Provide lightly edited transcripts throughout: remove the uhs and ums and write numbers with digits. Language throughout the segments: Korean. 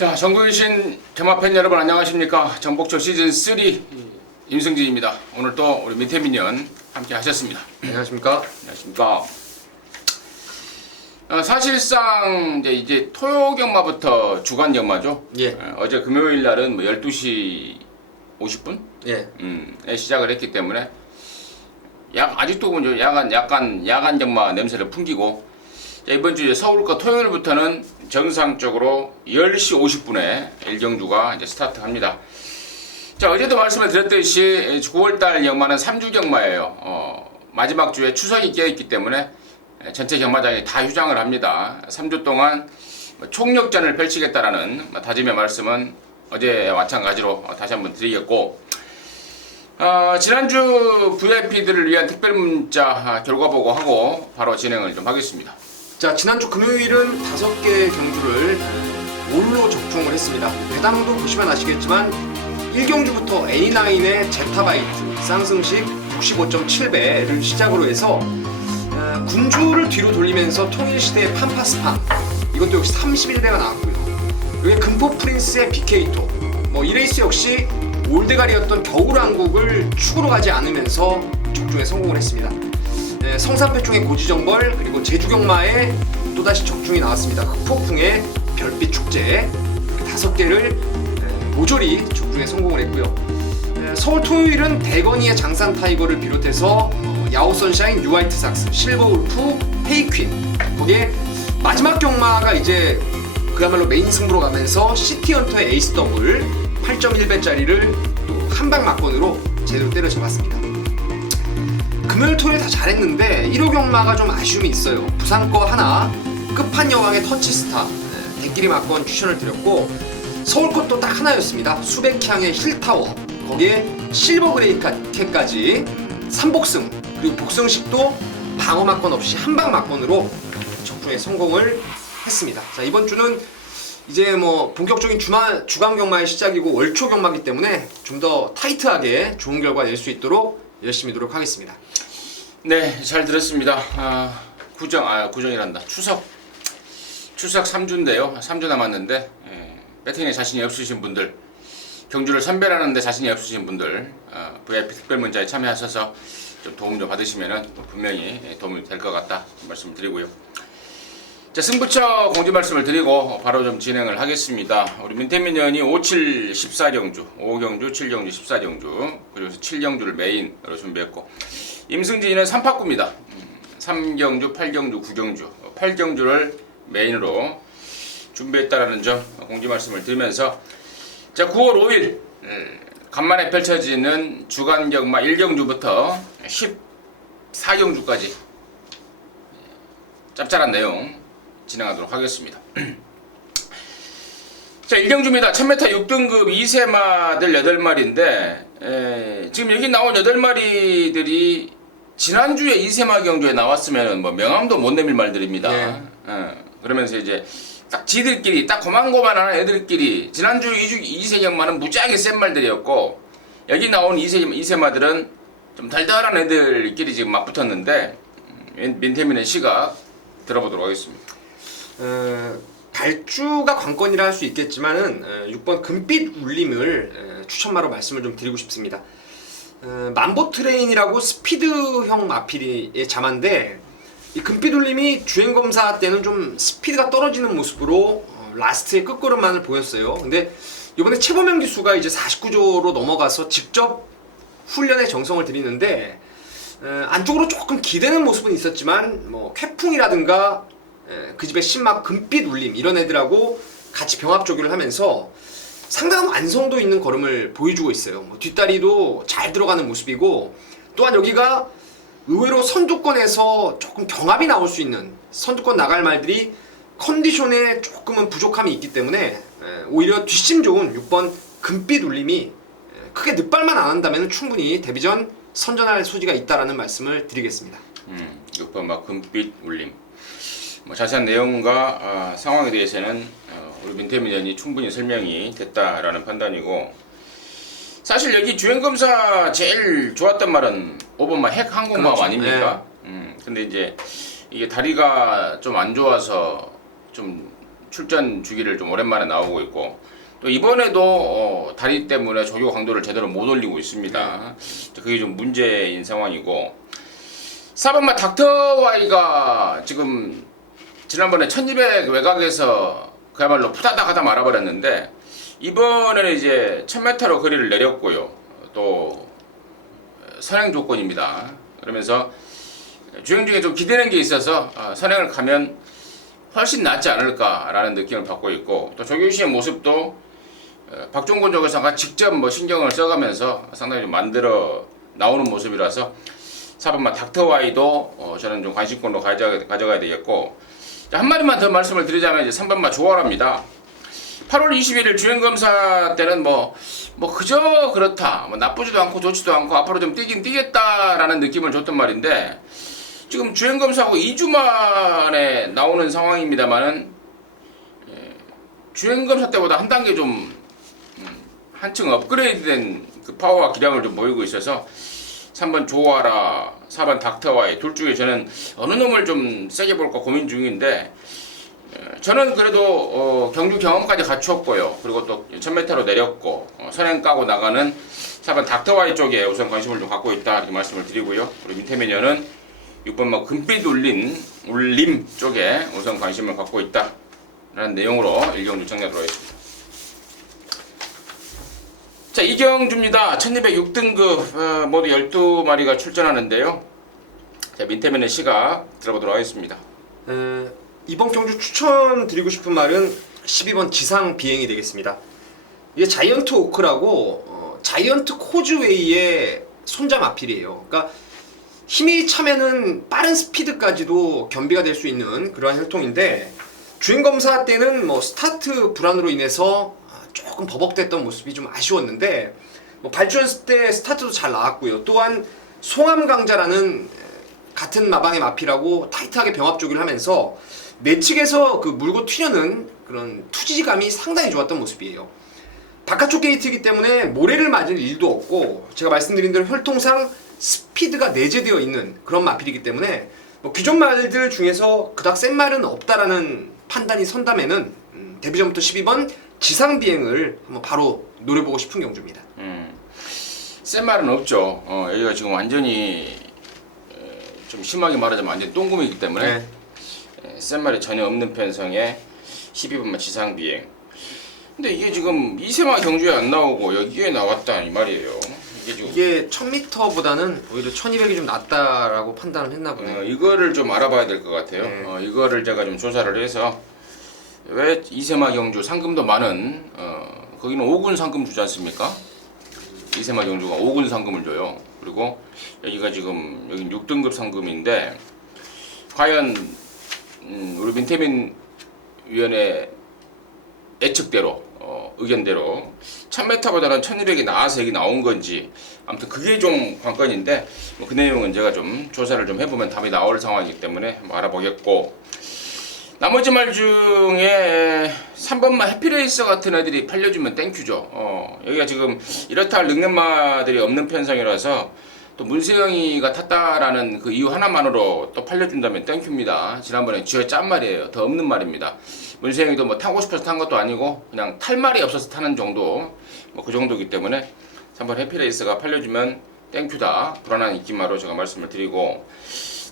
자, 전국이신 개마팬 여러분 안녕하십니까? 정복초 시즌3 임승진입니다. 오늘 또 우리 민태민연 함께 하셨습니다. 안녕하십니까? 안녕하십니까? 사실상 이제 토요 경마부터 주간 경마죠. 예. 어제 금요일 날은 12시 50분? 예. 에 시작을 했기 때문에 아직도 약간 야간 경마 냄새를 풍기고, 자, 이번 주 서울과 토요일부터는 정상적으로 10시 50분에 일경주가 이제 스타트합니다. 자, 어제도 말씀을 드렸듯이 9월달 경마는 3주 경마예요. 마지막 주에 추석이 껴있기 때문에 전체 경마장이 다 휴장을 합니다. 3주 동안 총력전을 펼치겠다라는 다짐의 말씀은 어제와 마찬가지로 다시 한번 드리겠고, 지난주 VIP들을 위한 특별 문자 결과 보고하고 바로 진행을 좀 하겠습니다. 자, 지난주 금요일은 5개 경주를 올로 적중을 했습니다. 배당도 보시면 아시겠지만 1경주부터 A9의 제타바이트 쌍승식 65.7배를 시작으로 해서 군주를 뒤로 돌리면서 통일시대의 판파스판, 이것도 역시 31배가 나왔고요. 여기 금포 프린스의 BK2, 이 레이스 역시 올드갈이었던 겨울왕국을 축으로 가지 않으면서 적중에 성공을 했습니다. 성산패총의 고지정벌, 그리고 제주경마에 또다시 적중이 나왔습니다. 흑폭풍의 별빛축제, 5개를 모조리 적중에 성공을 했고요. 서울 토요일은 대건이의 장산타이거를 비롯해서 야오선샤인, 뉴화이트삭스, 실버울프, 헤이퀸, 거기에 마지막 경마가 이제 그야말로 메인 승부로 가면서 시티헌터의 에이스더블 8.1배짜리를 또 한방 막건으로 제대로 때려잡았습니다. 금요일 토요일 다 잘했는데 1호 경마가 좀 아쉬움이 있어요. 부산 거 하나, 끝판여왕의 터치스타 대끼리 막건 추천을 드렸고, 서울 것도 딱 하나였습니다. 수백향의 힐타워, 거기에 실버그레이캐까지 3복승, 그리고 복승식도 방어 막건 없이 한방 막건으로 적중에 성공을 했습니다. 자, 이번 주는 이제 본격적인 주간 경마의 시작이고 월초 경마이기 때문에 좀 더 타이트하게 좋은 결과 낼 수 있도록 열심히 노력하겠습니다. 네, 잘 들었습니다. 구정이란다. 추석 3주인데요. 3주 남았는데, 배팅에 자신이 없으신 분들, 경주를 선별하는데 자신이 없으신 분들, VIP 특별문자에 참여하셔서 좀 도움 좀 받으시면 분명히 도움이 될 것 같다 말씀을 드리고요. 자, 승부처 공지 말씀을 드리고 바로 좀 진행을 하겠습니다. 우리 민태민연이 5, 7, 14경주, 5경주, 7경주, 14경주, 그리고 7경주를 메인으로 준비했고, 임승진이는 3파구입니다. 3경주, 8경주, 9경주, 8경주를 메인으로 준비했다라는 점 공지 말씀을 드리면서, 자, 9월 5일 간만에 펼쳐지는 주간 경마 1경주부터 14경주까지 짭짤한 내용 진행하도록 하겠습니다. 자, 1경주입니다. 1000m 6등급 2세마들 8마리인데, 지금 여기 나온 8마리들이 지난주에 2세마 경주에 나왔으면 명함도 못 내밀 말들입니다. 네. 그러면서 이제 딱 지들끼리, 딱 고만고만한 애들끼리, 지난주 2세 경마는 무지하게 센 말들이었고, 여기 나온 2세마들은 좀 달달한 애들끼리 지금 맞붙었는데, 민태민의 시각 들어보도록 하겠습니다. 발주가 관건이라 할 수 있겠지만은 6번 금빛 울림을 추천마로 말씀을 좀 드리고 싶습니다. 만보 트레인이라고 스피드형 마필의 자마인데, 이 금빛 울림이 주행 검사 때는 좀 스피드가 떨어지는 모습으로 라스트의 끝걸음만을 보였어요. 근데 이번에 최범영 기수가 이제 49조로 넘어가서 직접 훈련에 정성을 들이는데, 안쪽으로 조금 기대는 모습은 있었지만 쾌풍이라든가 그 집의 신막 금빛 울림, 이런 애들하고 같이 병합 조교를 하면서 상당한 완성도 있는 걸음을 보여주고 있어요. 뒷다리도 잘 들어가는 모습이고, 또한 여기가 의외로 선두권에서 조금 경합이 나올 수 있는, 선두권 나갈 말들이 컨디션에 조금은 부족함이 있기 때문에 오히려 뒷심 좋은 6번 금빛 울림이 크게 늦발만 안 한다면 충분히 데뷔전 선전할 소지가 있다라는 말씀을 드리겠습니다. 6번 금빛 울림. 자세한 내용과 상황에 대해서는 우리 민태민연이 충분히 설명이 됐다라는 판단이고, 사실 여기 주행검사 제일 좋았던 말은 5번마 핵 항공마법 그렇죠. 아닙니까? 근데 이제 이게 다리가 좀 안 좋아서 좀 출전 주기를 좀 오랜만에 나오고 있고 또 이번에도 다리 때문에 조교 강도를 제대로 못 올리고 있습니다. 그게 좀 문제인 상황이고 4번마 닥터와이가 지금 지난번에 1200 외곽에서 그야말로 푸다닥 하다 말아버렸는데 이번에는 이제 1000m로 거리를 내렸고요. 또 선행 조건입니다. 그러면서 주행 중에 좀 기대는 게 있어서 선행을 가면 훨씬 낫지 않을까라는 느낌을 받고 있고 또 조교 씨의 모습도 박종곤 조교사가 직접 뭐 신경을 써가면서 상당히 좀 만들어 나오는 모습이라서 4번마 닥터와이도 저는 좀 관심권으로 가져가야 되겠고 한마디만 더 말씀을 드리자면 이제 3번마 조아라입니다. 8월 21일 주행검사 때는 뭐 그저 그렇다 뭐 나쁘지도 않고 좋지도 않고 앞으로 좀 뛰긴 뛰겠다라는 느낌을 줬단 말인데 지금 주행검사하고 2주 만에 나오는 상황입니다만은 주행검사 때보다 한 단계 좀 한층 업그레이드된 그 파워와 기량을 좀 보이고 있어서 3번 조아라, 4번 닥터와이 둘 중에 저는 어느 놈을 좀 세게 볼까 고민 중인데 저는 그래도 경주 경험까지 갖추었고요. 그리고 또 1000m로 내렸고 선행 까고 나가는 4번 닥터와이 쪽에 우선 관심을 좀 갖고 있다 이렇게 말씀을 드리고요. 우리 민태매녀는 6번 뭐 금빛 울림 쪽에 우선 관심을 갖고 있다 라는 내용으로 1경주 정리하도록 하겠습니다. 자, 이경주입니다. 1206등급 모두 12마리가 출전하는데요. 자, 민태면의 시각 들어보도록 하겠습니다. 이번 경주 추천드리고 싶은 말은 12번 지상 비행이 되겠습니다. 이게 자이언트 오크라고 자이언트 코즈웨이의 손잡 마필이에요. 그러니까 힘이 차면은 빠른 스피드까지도 겸비가 될 수 있는 그러한 혈통인데 주행검사 때는 뭐 스타트 불안으로 인해서 조금 버벅댔던 모습이 좀 아쉬웠는데 뭐 발주했을 때 스타트도 잘 나왔고요. 또한 송암강자라는 같은 마방의 마필하고 타이트하게 병합조기를 하면서 내측에서 그 물고 튀려는 그런 투지감이 상당히 좋았던 모습이에요. 바깥쪽 게이트이기 때문에 모래를 맞을 일도 없고 제가 말씀드린 대로 혈통상 스피드가 내재되어 있는 그런 마필이기 때문에 뭐 기존 말들 중에서 그닥 센 말은 없다라는 판단이 선다면은 데뷔전부터 12번 지상 비행을 한번 바로 노려보고 싶은 경주입니다. 센 말은 없죠. 여기가 지금 완전히 좀 심하게 말하자면 완전 똥구미이기 때문에 센 말이 전혀 없는 편성의 12번만 지상 비행. 근데 이게 지금 이세마 경주에 안 나오고 여기에 나왔다 이 말이에요. 이게 1000m보다는 오히려 1200이 좀 낫다라고 판단을 했나 보네요. 이거를 좀 알아봐야 될 것 같아요. 이거를 제가 좀 조사를 해서 왜 이세마 경주 상금도 많은 거기는 5군 상금 주지 않습니까? 이세마 경주가 5군 상금을 줘요. 그리고 여기가 지금 여기 6등급 상금인데 과연 우리 민태민 위원회 예측대로 의견대로 1000m보다는 1200이 나와서 여기 나온 건지 아무튼 그게 좀 관건인데 뭐 그 내용은 제가 좀 조사를 좀 해보면 답이 나올 상황이기 때문에 한번 알아보겠고 나머지 말 중에 3번마 해피레이서 같은 애들이 팔려주면 땡큐죠. 여기가 지금 이렇다 할 능력마들이 없는 편성이라서 또 문세영이가 탔다라는 그 이유 하나만으로 또 팔려준다면 땡큐입니다. 지난번에 쥐어 짠 말이에요. 더 없는 말입니다. 문세영이도 뭐 타고 싶어서 탄 것도 아니고 그냥 탈 말이 없어서 타는 정도 뭐 그 정도이기 때문에 3번 해피레이스가 팔려주면 땡큐다. 불안한 인기마로 제가 말씀을 드리고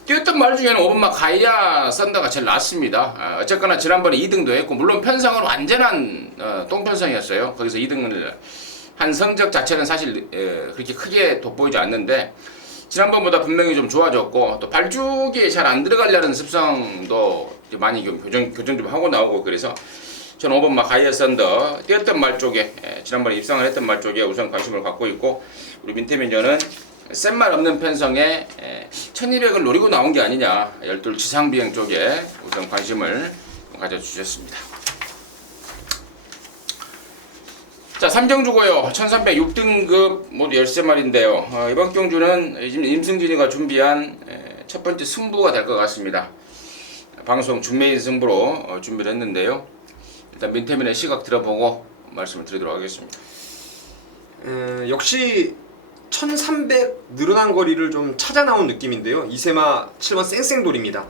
뛰었던 말 중에는 5번마 가이아 썬더가 제일 낫습니다. 어쨌거나 지난번에 2등도 했고 물론 편성은 완전한 똥편성이었어요. 거기서 2등을 한 성적 자체는 사실 그렇게 크게 돋보이지 않는데 지난번보다 분명히 좀 좋아졌고 또 발주기에 잘 안 들어가려는 습성도 이제 많이 좀 교정 좀 하고 나오고 그래서 저는 5번마 가이아 썬더 뛰었던 말 쪽에 지난번에 입상을 했던 말 쪽에 우선 관심을 갖고 있고 우리 민태민저는 센 말 없는 편성에 1200을 노리고 나온 게 아니냐 12 지상 비행 쪽에 우선 관심을 가져주셨습니다. 자, 3경주고요. 1306등급 모두 13마리인데요. 이번 경주는 지금 임승진이가 준비한 첫 번째 승부가 될 것 같습니다. 방송 준메인 승부로 준비를 했는데요. 일단 민태민의 시각 들어보고 말씀을 드리도록 하겠습니다. 역시 1300 늘어난 거리를 좀 찾아 나온 느낌인데요. 이세마 7번 쌩쌩돌입니다.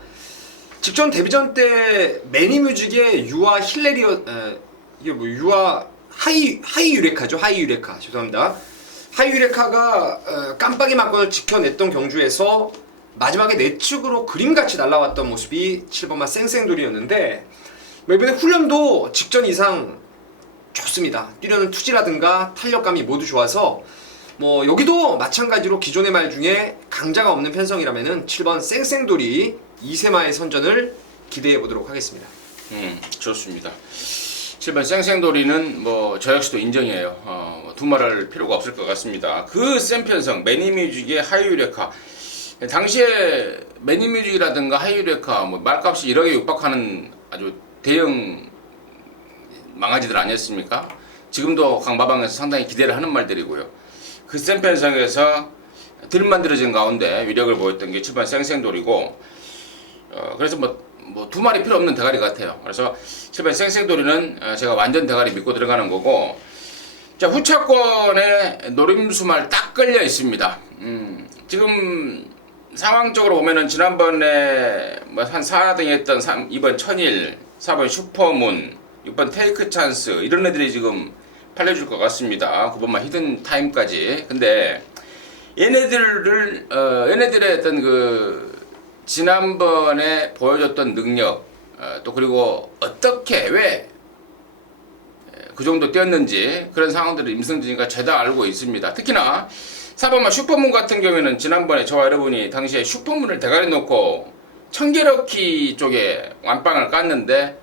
직전 데뷔전 때 매니뮤직의 유아 힐레리어 이게 뭐 유아 하이 유레카죠. 하이 유레카 죄송합니다. 하이 유레카가 깜빡이 막건을 지켜냈던 경주에서 마지막에 내측으로 그림같이 날아왔던 모습이 7번마 쌩쌩돌이었는데 이번에 훈련도 직전 이상 좋습니다. 뛰려는 투지라든가 탄력감이 모두 좋아서 뭐 여기도 마찬가지로 기존의 말 중에 강자가 없는 편성이라면은 7번 쌩쌩돌이 이세마의 선전을 기대해 보도록 하겠습니다. 좋습니다. 7번 쌩쌩돌이는 뭐 저 역시도 인정이에요. 두말할 필요가 없을 것 같습니다. 그 센 편성 매니뮤직의 하이유레카 당시에 매니뮤직이라든가 하이유레카 뭐 말값이 1억에 육박하는 아주 대형 망아지들 아니었습니까? 지금도 강마방에서 상당히 기대를 하는 말들이고요. 그 센 편성에서 덜 만들어진 가운데 위력을 보였던 게 7번 쌩쌩돌이고 그래서 뭐 두 마리 필요 없는 대가리 같아요. 그래서 7번 쌩쌩돌이는 제가 완전 대가리 믿고 들어가는 거고 자 후차권에 노림수말 딱 걸려 있습니다. 지금 상황적으로 보면은 지난번에 뭐 한 4등 했던 2번 천일, 4번 슈퍼문, 6번 테이크 찬스 이런 애들이 지금 팔려줄 것 같습니다. 9번만 히든 타임까지. 근데 얘네들의 어떤 그 지난번에 보여줬던 능력 또 그리고 어떻게 왜 그 정도 뛰었는지 그런 상황들을 임승진이가 죄다 알고 있습니다. 특히나 4번마 슈퍼문 같은 경우에는 지난번에 저와 여러분이 당시에 슈퍼문을 대가리 놓고 청계럭키 쪽에 완빵을 깠는데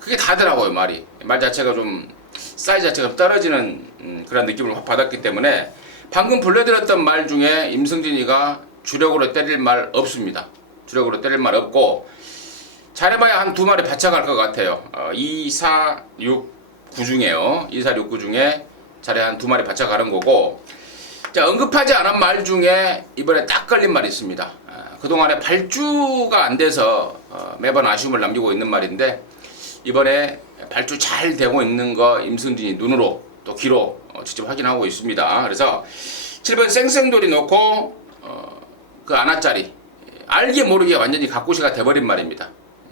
그게 다더라고요. 말 자체가 좀 사이즈 자체가 떨어지는 그런 느낌을 확 받았기 때문에 방금 불러드렸던 말 중에 임승진이가 주력으로 때릴 말 없습니다. 주력으로 때릴 말 없고 잘해봐야 한 두 마리 바쳐갈 것 같아요. 2, 4, 6, 9 중에요. 2, 4, 6, 9 중에 잘해 한 두 마리 바쳐가는 거고 자 언급하지 않은 말 중에 이번에 딱 걸린 말이 있습니다. 그동안에 발주가 안 돼서 매번 아쉬움을 남기고 있는 말인데 이번에 발주 잘 되고 있는 거 임승진이 눈으로 또 귀로 직접 확인하고 있습니다. 그래서 7번 쌩쌩돌이 놓고 그 아나짜리 알게 모르게 완전히 각고시가 돼버린 말입니다.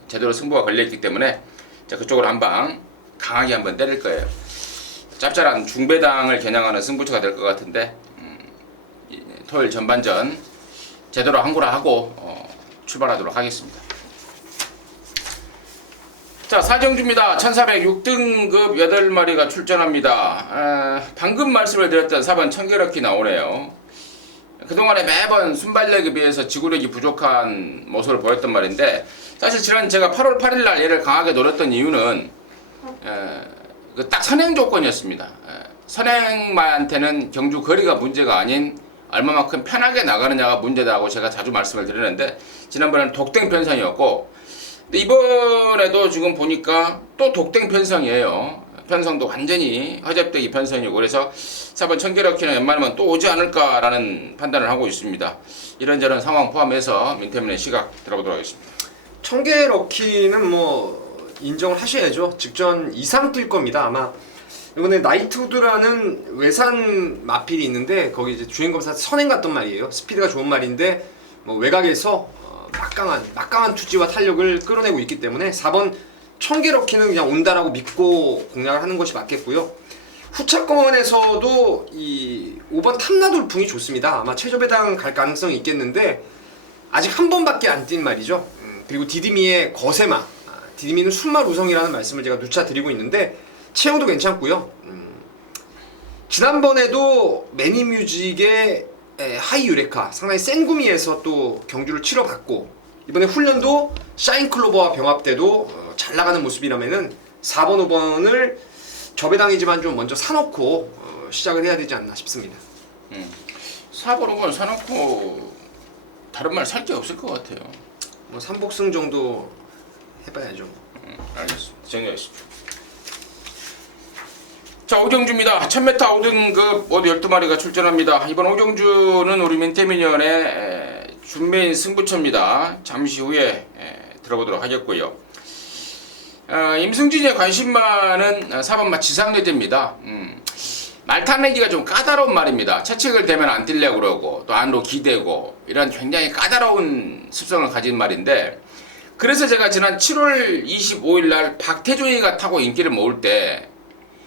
제대로 승부가 걸려있기 때문에 자 그쪽으로 한방 강하게 한번 때릴 거예요. 짭짤한 중배당을 겨냥하는 승부처가 될 것 같은데 토요일 전반전 제대로 한구라 하고 출발하도록 하겠습니다. 자 사정주입니다. 1406등급 8마리가 출전합니다. 방금 말씀을 드렸던 4번 청계럭키 나오네요. 그동안에 매번 순발력에 비해서 지구력이 부족한 모습을 보였던 말인데 사실 지난 제가 8월 8일날 얘를 강하게 노렸던 이유는 딱 선행 조건이었습니다. 선행마한테는 경주 거리가 문제가 아닌 얼마만큼 편하게 나가느냐가 문제다고 제가 자주 말씀을 드렸는데 지난번에는 독땡 편성이었고 근데 이번에도 지금 보니까 또 독땡 편성이에요. 편성도 완전히 허접되기 편성이고 그래서 4번 청계럭키는 웬만하면 또 오지 않을까라는 판단을 하고 있습니다. 이런저런 상황 포함해서 민태민의 시각 들어보도록 하겠습니다. 청계럭키는 뭐 인정을 하셔야죠. 직전 이상 뛸 겁니다. 아마 이번에 나이트우드라는 외산 마필이 있는데 거기 이제 주행검사 선행 갔던 말이에요. 스피드가 좋은 말인데 뭐 외곽에서 막강한 투지와 탄력을 끌어내고 있기 때문에 4번 청계럭키는 그냥 온다라고 믿고 공략을 하는 것이 맞겠고요. 후차권에서도 이 5번 탐나돌풍이 좋습니다. 아마 최저배당 갈 가능성이 있겠는데 아직 한 번밖에 안 뛴 말이죠. 그리고 디디미의 거세마 디디미는 순말 우성이라는 말씀을 제가 누차 드리고 있는데 체형도 괜찮고요. 지난번에도 매니뮤직의 하이 유레카 상당히 센 구미에서 또 경주를 치러봤고 이번에 훈련도 샤인클로버와 병합돼도 잘 나가는 모습이라면은 4번, 5번을 저배당이지만 좀 먼저 사놓고 시작을 해야 되지 않나 싶습니다. 4번, 5번 사놓고 다른 말 살 게 없을 것 같아요. 뭐 3복승 정도 해봐야죠. 알겠습니다. 정리하겠습니다. 자 오경주입니다. 1000m 5등급 모두 12마리가 출전합니다. 이번 오경주는 우리 민태민위원의 준메인 승부처입니다. 잠시 후에 들어보도록 하겠고요. 임승진의 관심만은 4번마 지상여제입니다. 말 타내기가 좀 까다로운 말입니다. 채찍을 대면 안 뛰려고 그러고 또 안으로 기대고 이런 굉장히 까다로운 습성을 가진 말인데 그래서 제가 지난 7월 25일 날 박태종이가 타고 인기를 모을 때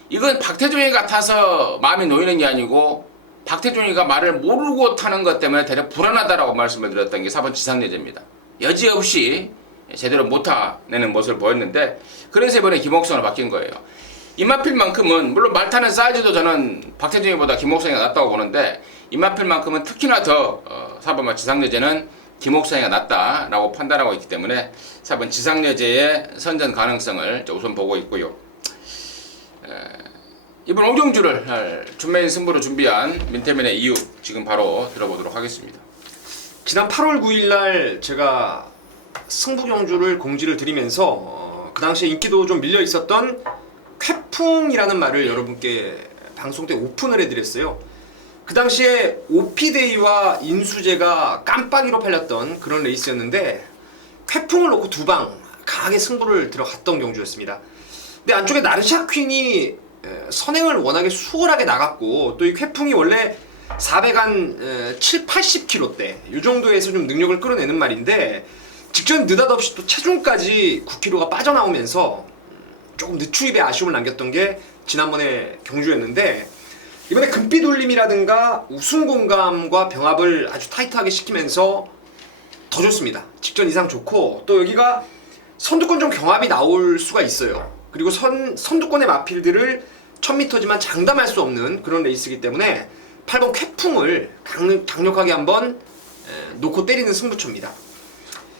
이건 박태종이가 타서 마음이 놓이는 게 아니고 박태종이가 말을 모르고 타는 것 때문에 대략 불안하다라고 말씀을 드렸던 게 4번 지상여제입니다. 여지없이 제대로 못 타내는 모습을 보였는데 그래서 이번에 김옥성으로 바뀐 거예요. 임마필만큼은 물론 말 타는 사이즈도 저는 박태종이보다 김옥성이가 낫다고 보는데 임마필만큼은 특히나 더 4번 지상여제는 김옥성이가 낫다라고 판단하고 있기 때문에 4번 지상여제의 선전 가능성을 우선 보고 있고요. 이번 오경주를 준매인 승부로 준비한 민태민의 이유 지금 바로 들어보도록 하겠습니다. 지난 8월 9일 날 제가 승부 경주를 공지를 드리면서 그 당시에 인기도 좀 밀려 있었던 쾌풍이라는 말을 여러분께 방송 때 오픈을 해드렸어요. 그 당시에 오피데이와 인수제가 깜빡이로 팔렸던 그런 레이스였는데 쾌풍을 놓고 두 방 강하게 승부를 들어갔던 경주였습니다. 근데 안쪽에 나르샤 퀸이 선행을 워낙에 수월하게 나갔고 또 이 쾌풍이 원래 400한 7, 80kg대 이 정도에서 좀 능력을 끌어내는 말인데 직전 느닷없이 또 체중까지 9kg가 빠져나오면서 조금 늦추입에 아쉬움을 남겼던 게 지난번에 경주였는데 이번에 금빛 울림이라든가 우승 공감과 병합을 아주 타이트하게 시키면서 더 좋습니다. 직전 이상 좋고 또 여기가 선두권 좀 경합이 나올 수가 있어요. 그리고 선두권의 마필들을 1000m지만 장담할 수 없는 그런 레이스이기 때문에 8번 쾌풍을 강력하게 한번 놓고 때리는 승부처입니다.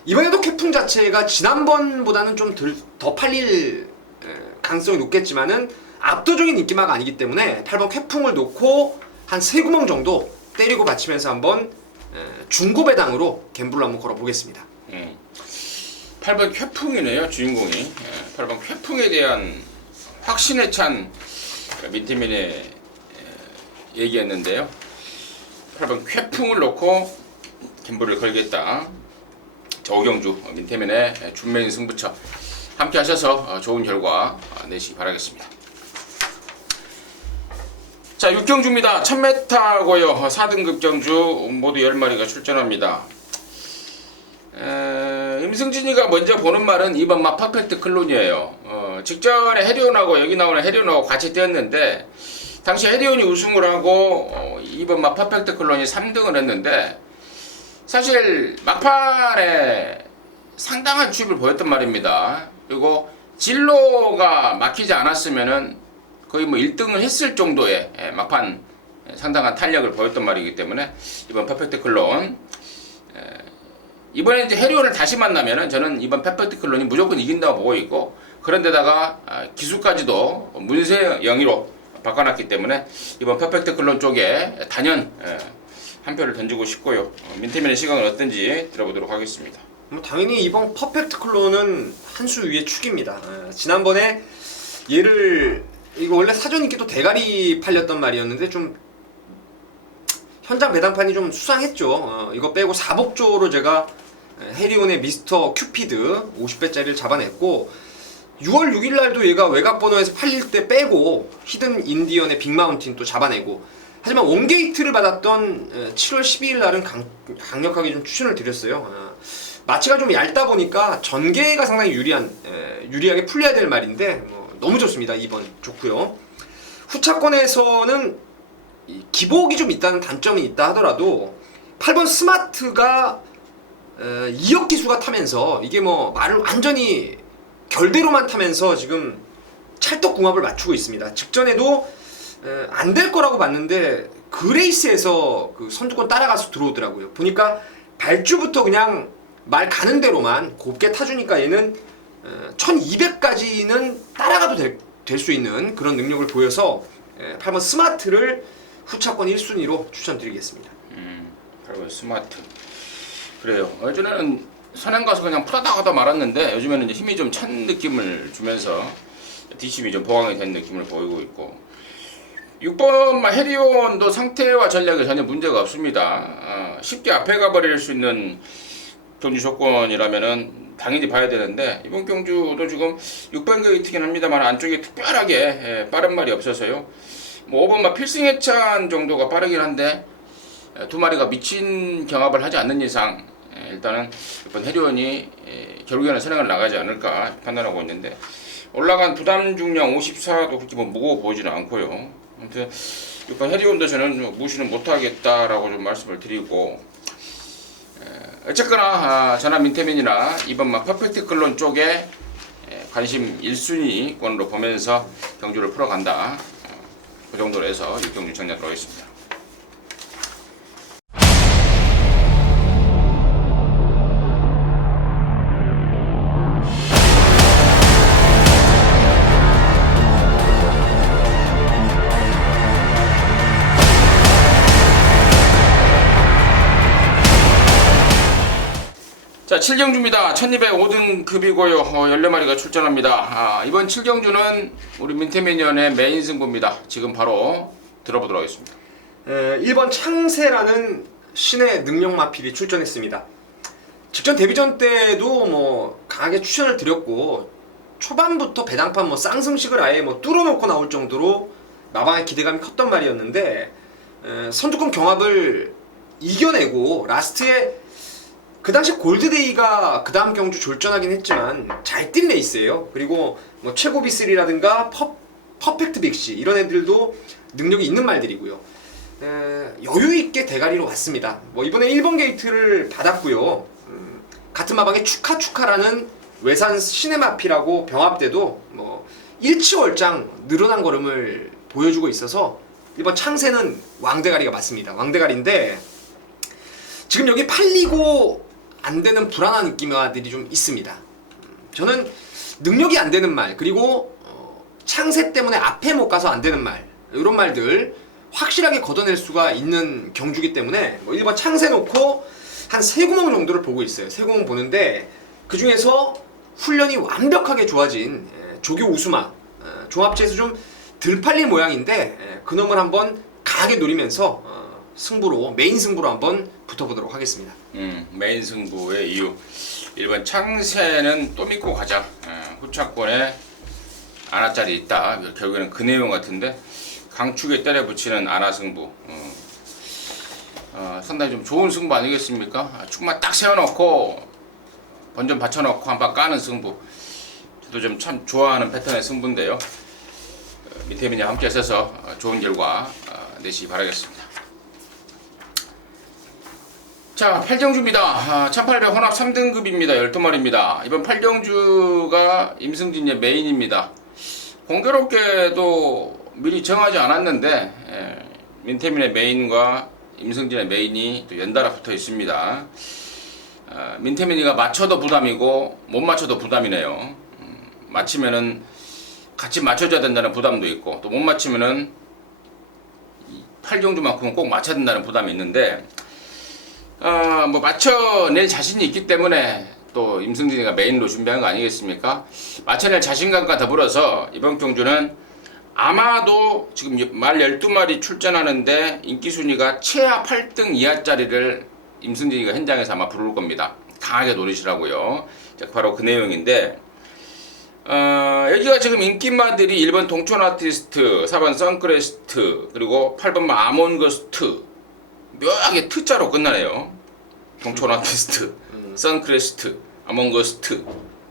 이번에도 쾌풍 자체가 지난번보다는 좀 더 팔릴 가능성이 높겠지만은 압도적인 인기마가 아니기 때문에 8번 쾌풍을 놓고 한 3구멍 정도 때리고 받치면서 한번 중고 배당으로 갬블로 한번 걸어보겠습니다. 8번 쾌풍이네요, 주인공이. 8번 쾌풍에 대한 확신에 찬 민태민의 얘기였는데요. 8번 쾌풍을 놓고 갬블을 걸겠다. 자, 오경주 민태민의 준매인 승부처 함께 하셔서 좋은 결과 내시기 바라겠습니다. 자, 6경주입니다. 1000m고요. 4등급 경주 모두 10마리가 출전합니다. 임승진이가 먼저 보는 말은 2번 마 퍼펙트 클론이에요. 직전에 해리온하고 여기 나오는 해리온하고 같이 뛰었는데 당시 해리온이 우승을 하고 2번 마 퍼펙트 클론이 3등을 했는데 사실 막판에 상당한 추입을 보였단 말입니다. 그리고 진로가 막히지 않았으면은 거의 뭐 1등을 했을 정도의 막판 상당한 탄력을 보였던 말이기 때문에 이번 퍼펙트 클론 이번에 이제 해리온을 다시 만나면은 저는 이번 퍼펙트 클론이 무조건 이긴다고 보고 있고 그런데다가 기수까지도 문세 영의로 바꿔놨기 때문에 이번 퍼펙트 클론 쪽에 단연 한 표를 던지고 싶고요. 민태민의 시각은 어떤지 들어보도록 하겠습니다. 뭐 당연히 이번 퍼펙트 클론은 한 수 위의 축입니다. 지난번에 얘를 이거 원래 사전 인기도 대가리 팔렸던 말이었는데 좀 현장 배당판이 좀 수상했죠. 이거 빼고 4복조로 제가 해리온의 미스터 큐피드 50배짜리를 잡아냈고 6월 6일 날도 얘가 외곽 번호에서 팔릴 때 빼고 히든 인디언의 빅마운틴 또 잡아내고 하지만 원게이트를 받았던 7월 12일 날은 강력하게 좀 추천을 드렸어요. 마취가 좀 얇다 보니까 전개가 상당히 유리하게 풀려야 될 말인데 너무 좋습니다. 2번 좋고요. 후차권에서는 기복이 좀 있다는 단점이 있다 하더라도 8번 스마트가 2억 기수가 타면서 이게 뭐 말을 완전히 결대로만 타면서 지금 찰떡궁합을 맞추고 있습니다. 직전에도 안 될 거라고 봤는데 그 레이스에서 그 선두권 따라가서 들어오더라고요. 보니까 발주부터 그냥 말 가는 대로만 곱게 타주니까 얘는 1200까지는 따라가도 될 수 있는 그런 능력을 보여서 8번 스마트를 후차권 1순위로 추천드리겠습니다. 8번 스마트. 그래요. 예전에는 선행 가서 그냥 풀어다가다 말았는데 요즘에는 이제 힘이 좀 찬 느낌을 주면서 뒷심이 좀 보강이 된 느낌을 보이고 있고 6번 해리온도 상태와 전략에 전혀 문제가 없습니다. 쉽게 앞에 가버릴 수 있는 경주 조건이라면은 당연히 봐야 되는데 이번 경주도 지금 6번 게이트긴 합니다만 안쪽에 특별하게 빠른 말이 없어서요. 뭐 5번마 필승해찬 정도가 빠르긴 한데 두 마리가 미친 경합을 하지 않는 이상 일단은 이번 해리온이 결국에는 선행을 나가지 않을까 판단하고 있는데, 올라간 부담 중량 54도 그렇게 뭐 무거워 보이지는 않고요. 아무튼 이번 해리온도 저는 무시는 못하겠다라고 좀 말씀을 드리고, 어쨌거나 저나 민태민이나 이번 퍼펙트 클론 쪽에 관심 1순위권으로 보면서 경주를 풀어간다. 그 정도로 해서 6경주 정리하도록 하겠습니다. 자, 7경주입니다. 1205등급이고요. 14마리가 출전합니다. 이번 7경주는 우리 민태민연의 메인 승부입니다. 지금 바로 들어보도록 하겠습니다. 1번 창세라는 신의 능력 마필이 출전했습니다. 직전 데뷔전 때도 뭐 강하게 추천을 드렸고, 초반부터 배당판 뭐 쌍승식을 아예 뭐 뚫어놓고 나올 정도로 마방의 기대감이 컸던 말이었는데, 선두권 경합을 이겨내고 라스트에 그 당시 골드데이가 그 다음 경주 졸전하긴 했지만 잘 뛴 레이스예요. 그리고 뭐 최고 B3라든가 퍼펙트 빅시 이런 애들도 능력이 있는 말들이고요. 여유 있게 대가리로 왔습니다. 뭐 이번에 1번 게이트를 받았고요. 같은 마방에 축하라는 외산 시네마피라고 병합 때도 뭐 일치월장 늘어난 걸음을 보여주고 있어서 이번 창세는 왕대가리가 맞습니다. 왕대가리인데 지금 여기 팔리고 안 되는 불안한 느낌들이 좀 있습니다. 저는 능력이 안 되는 말, 그리고 창세 때문에 앞에 못 가서 안 되는 말, 이런 말들 확실하게 걷어낼 수가 있는 경주기 때문에 뭐 1번 창세 놓고 한 3구멍 정도를 보고 있어요. 3구멍 보는데 그 중에서 훈련이 완벽하게 좋아진 조교 우수마 종합체에서 좀 덜 팔릴 모양인데 그 놈을 한번 강하게 노리면서 승부로, 메인 승부로 한번 붙어보도록 하겠습니다. 메인 승부의 이유. 1번 창세는 또 믿고 가자. 후차권에 안아짜리 있다. 결국에는 그 내용 같은데, 강축에 때려 붙이는 안아 승부. 상당히 좀 좋은 승부 아니겠습니까? 축만 딱 세워놓고 번전 받쳐놓고 한방 까는 승부. 저도 좀 참 좋아하는 패턴의 승부인데요. 민태민이 함께 있어서 좋은 결과 내시기 바라겠습니다. 자, 8경주입니다. 1800 혼합 3등급입니다. 12마리입니다. 이번 8경주가 임승진의 메인입니다. 공교롭게도 미리 정하지 않았는데 민태민의 메인과 임승진의 메인이 또 연달아 붙어 있습니다. 민태민이가 맞춰도 부담이고 못 맞춰도 부담이네요. 맞히면은 같이 맞춰줘야 된다는 부담도 있고, 또 못 맞히면은 8경주만큼은 꼭 맞춰야 된다는 부담이 있는데, 뭐 맞춰낼 자신이 있기 때문에 또 임승진이가 메인으로 준비한 거 아니겠습니까? 맞춰낼 자신감과 더불어서 이번 경주는 아마도 지금 말 12마리 출전하는데 인기 순위가 최하 8등 이하짜리를 임승진이가 현장에서 아마 부를 겁니다. 강하게 노리시라고요. 자, 바로 그 내용인데, 여기가 지금 인기마들이 1번 동촌 아티스트, 4번 선크레스트, 그리고 8번 아몬거스트, 묘하게 트자로 끝나네요. 동촌 아티스트, 선크레스트, 아몬거스트.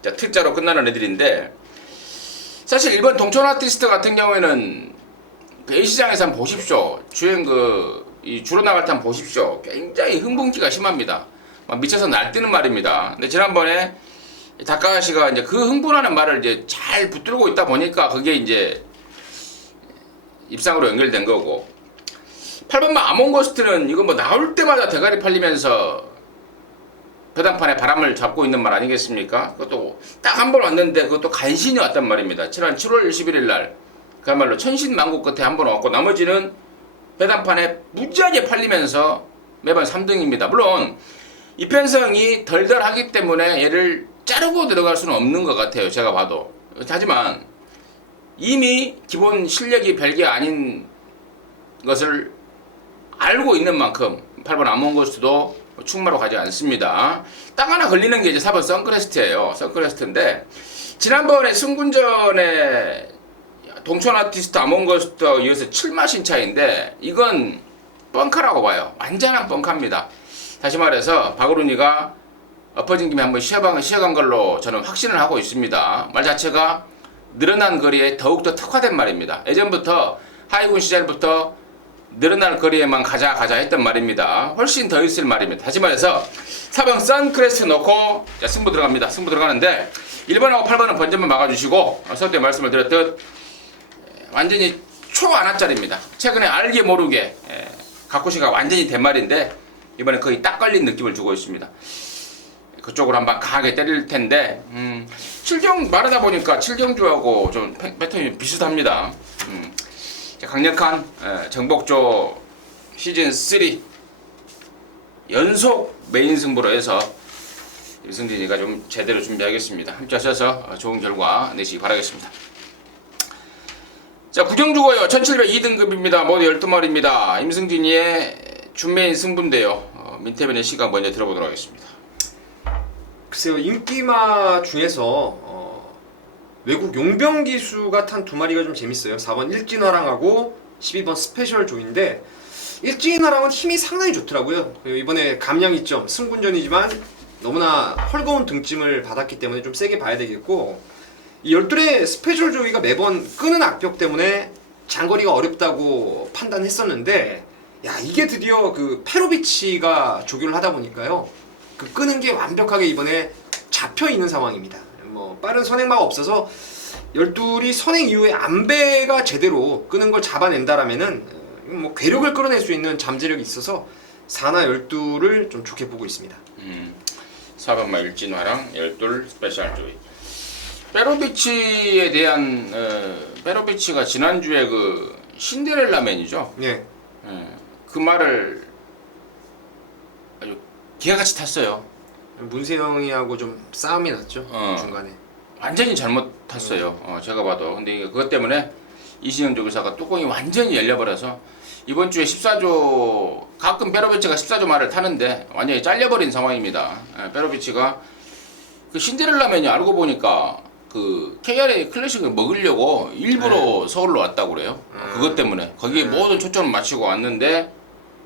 자, 트자로 끝나는 애들인데, 사실 1번 동촌 아티스트 같은 경우에는 그 A시장에서 한번 보십시오. 주행 이 주로 나갈 때 한번 보십시오. 굉장히 흥분기가 심합니다. 막 미쳐서 날뛰는 말입니다. 근데 지난번에 다카시가 이제 그 흥분하는 말을 이제 잘 붙들고 있다 보니까 그게 이제 입상으로 연결된 거고, 8번마 아몬거스트는 이거 뭐 나올 때마다 대가리 팔리면서 배당판에 바람을 잡고 있는 말 아니겠습니까? 그것도 딱 한 번 왔는데 그것도 간신히 왔단 말입니다. 7월 11일 날 그야말로 천신만고 끝에 한 번 왔고, 나머지는 배당판에 무지하게 팔리면서 매번 3등입니다. 물론 이 편성이 덜덜하기 때문에 얘를 자르고 들어갈 수는 없는 것 같아요, 제가 봐도. 하지만 이미 기본 실력이 별게 아닌 것을 알고 있는 만큼 8번 아몬거스트도 충마로 가지 않습니다. 딱 하나 걸리는 게 이제 4번 선크레스트예요. 선크레스트인데, 지난번에 승군전에 동촌 아티스트 아몬거스트와 이어서 7마신 차인데 이건 뻥카라고 봐요. 완전한 뻥카입니다. 다시 말해서 박으룬이가 엎어진 김에 한번 쉬어간 걸로 저는 확신을 하고 있습니다. 말 자체가 늘어난 거리에 더욱더 특화된 말입니다. 예전부터 하이군 시절부터 늘어날 거리에만 가자 했던 말입니다. 훨씬 더 있을 말입니다. 다시 말해서 4번 선크레스트 놓고 자, 승부 들어갑니다. 승부 들어가는데 1번하고 8번은 번점만 막아주시고 서때 말씀을 드렸듯 완전히 초안압짜리입니다. 최근에 알게 모르게 가쿠시가 완전히 된 말인데 이번에 거의 딱 걸린 느낌을 주고 있습니다. 그쪽으로 한번 강하게 때릴 텐데 7경 말하다 보니까 7경주하고 좀 패턴이 비슷합니다. 강력한 정복조 시즌 3 연속 메인 승부로 해서 임승진이가 좀 제대로 준비하겠습니다. 함께 하셔서 좋은 결과 내시기 바라겠습니다. 자, 구경주고요. 1702등급입니다. 모두 12마리입니다. 임승진이의 준메인 승부인데요. 민태변의 시각 먼저 들어보도록 하겠습니다. 글쎄요, 인기마 중에서 외국 용병 기수가 탄 두 마리가 좀 재밌어요. 4번 일진화랑하고 12번 스페셜 조인데 일진화랑은 힘이 상당히 좋더라고요. 그리고 이번에 감량 2점 승군전이지만 너무나 헐거운 등짐을 받았기 때문에 좀 세게 봐야 되겠고, 이 12의 스페셜 조이가 매번 끄는 악벽 때문에 장거리가 어렵다고 판단했었는데, 야, 이게 드디어 그 페로비치가 조교를 하다 보니까요, 그 끄는 게 완벽하게 이번에 잡혀 있는 상황입니다. 뭐 빠른 선행마가 없어서 12이 선행 이후에 안배가 제대로 끄는 걸 잡아낸다라면은 뭐 괴력을 끌어낼 수 있는 잠재력이 있어서 4나 12를 좀 좋게 보고 있습니다. 4번마 일진화랑 12 스페셜 조이. 페로비치에 대한 페로비치가 지난주에 그 신데렐라맨이죠. 네. 그 말을 아주 기가같이 탔어요. 문세영이하고 좀 싸움이 났죠. 중간에. 완전히 잘못 탔어요. 제가 봐도. 근데 그것 때문에 이신영 조교사가 뚜껑이 완전히 열려버려서 이번 주에 14조, 가끔 페로비치가 14조 말을 타는데 완전히 잘려버린 상황입니다. 페로비치가 그 신데렐라맨이 알고 보니까 그 KRA 클래식을 먹으려고 일부러 서울로 왔다고 그래요. 그것 때문에 거기에 모든 초점을 맞추고 왔는데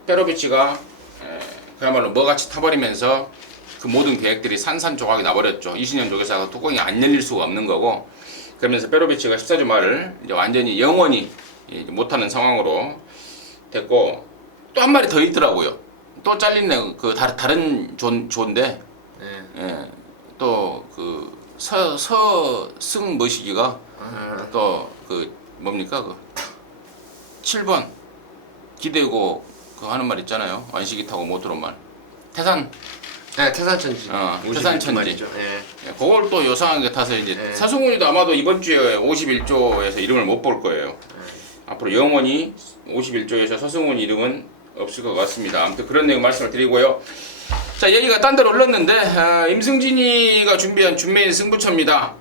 페로비치가 그야말로 뭐같이 타버리면서 그 모든 계획들이 산산조각이 나버렸죠. 이신영 조교사가 뚜껑이 안 열릴 수가 없는 거고, 그러면서 페로비치가 14조 말을 이제 완전히 영원히 못하는 상황으로 됐고, 또 한 마리 더 있더라고요. 또 잘리네. 그 다른 조인데 또 그 서승 머시기가 또 그 뭡니까 그 7번 기대고 그 하는 말 있잖아요. 완식이 타고 못 들어온 말. 태산. 네, 태산천지. 태산천지. 네. 그걸 또 요상하게 타서 이제 사승훈이도 아마도 이번 주에 51조에서 이름을 못 볼 거예요. 앞으로 영원히 51조에서 서승훈 이름은 없을 것 같습니다. 아무튼 그런 내용 말씀을 드리고요. 자, 얘기가 딴 데로 흘렀는데 임승진이가 준비한 준메인 승부처입니다.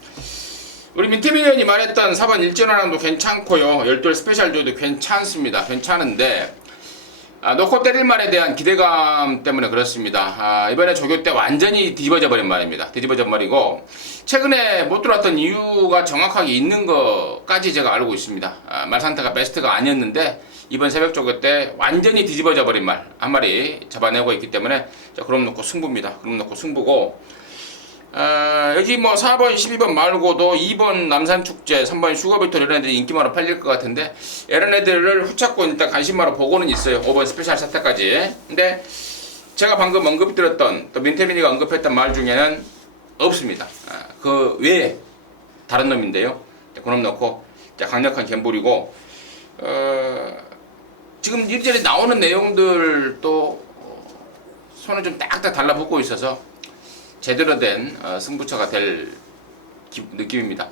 우리 민태민 의원이 말했던 4번 일진화랑도 괜찮고요. 12 스페셜조도 괜찮습니다. 괜찮은데 놓고 때릴 말에 대한 기대감 때문에 그렇습니다. 이번에 조교 때 완전히 뒤집어져 버린 말입니다. 뒤집어져 버리고 최근에 못 들어왔던 이유가 정확하게 있는 것까지 제가 알고 있습니다. 말 상태가 베스트가 아니었는데 이번 새벽 조교 때 완전히 뒤집어져 버린 말 한 마리 잡아내고 있기 때문에 자, 그럼 놓고 승부입니다. 그럼 놓고 승부고 여기 뭐 4번, 12번 말고도 2번 남산축제, 3번 슈거비토 이런 애들이 인기마로 팔릴 것 같은데 이런 애들을 후착고 일단 관심마로 보고는 있어요. 5번 스페셜 사태까지. 근데 제가 방금 언급드렸던 또 민태민이가 언급했던 말 중에는 없습니다. 그 외에 다른 놈인데요. 그놈 넣고 강력한 갬블이고 지금 이리저리 나오는 내용들도 손을 좀 딱딱 달라붙고 있어서 제대로 된 승부처가 될 느낌입니다.